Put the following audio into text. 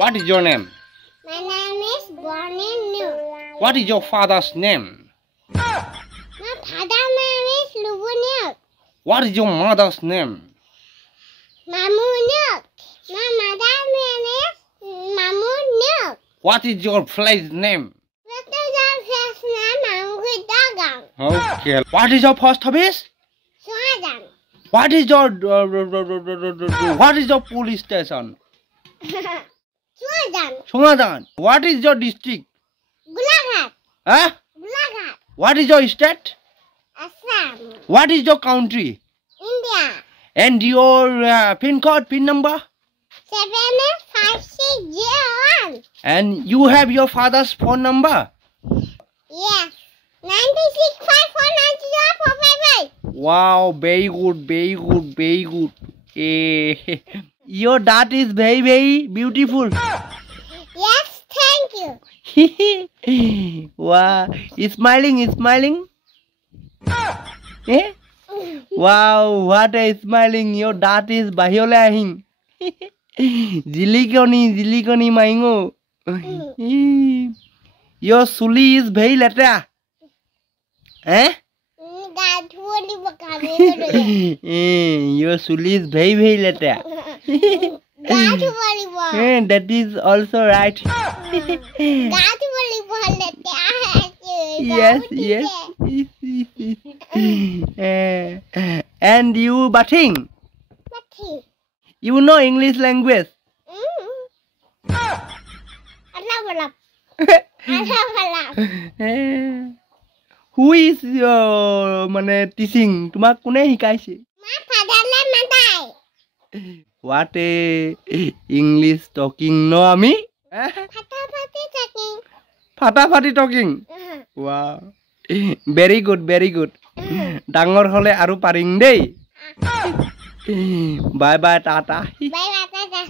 What is your name? My name is Bonnie New. What is your father's name? My father's name is Lubunuk. What is your mother's name? Mamunuk. My mother's name is Mamunuk. What is your fly's name? What is your first name? Mamukudagang. Okay. What is your post office? Swadan. What is your police station? Swadan. Sungadan. What is your district? Gulaghat. Huh? Gulaghat. What is your state? Assam. What is your country? India. And your pin code, pin number? 75601. And you have your father's phone number? Yes. 96549045. Wow, very good. Your dad is very beautiful. Yes, thank you. Wow, smiling. Eh? Wow, what a smiling. Your dad is bahiyole ahin. Jilikoni maingo. Your suli is very letra. Eh? Your suli is very letra. That is also right. Yes. And you bathing? You know English language? Who is your teaching? Tumak kune hikaise? What a English talking no ami? Fatafati talking. Wow. Very good. Dangor hole aru paring dei. Bye tata. Bye tata.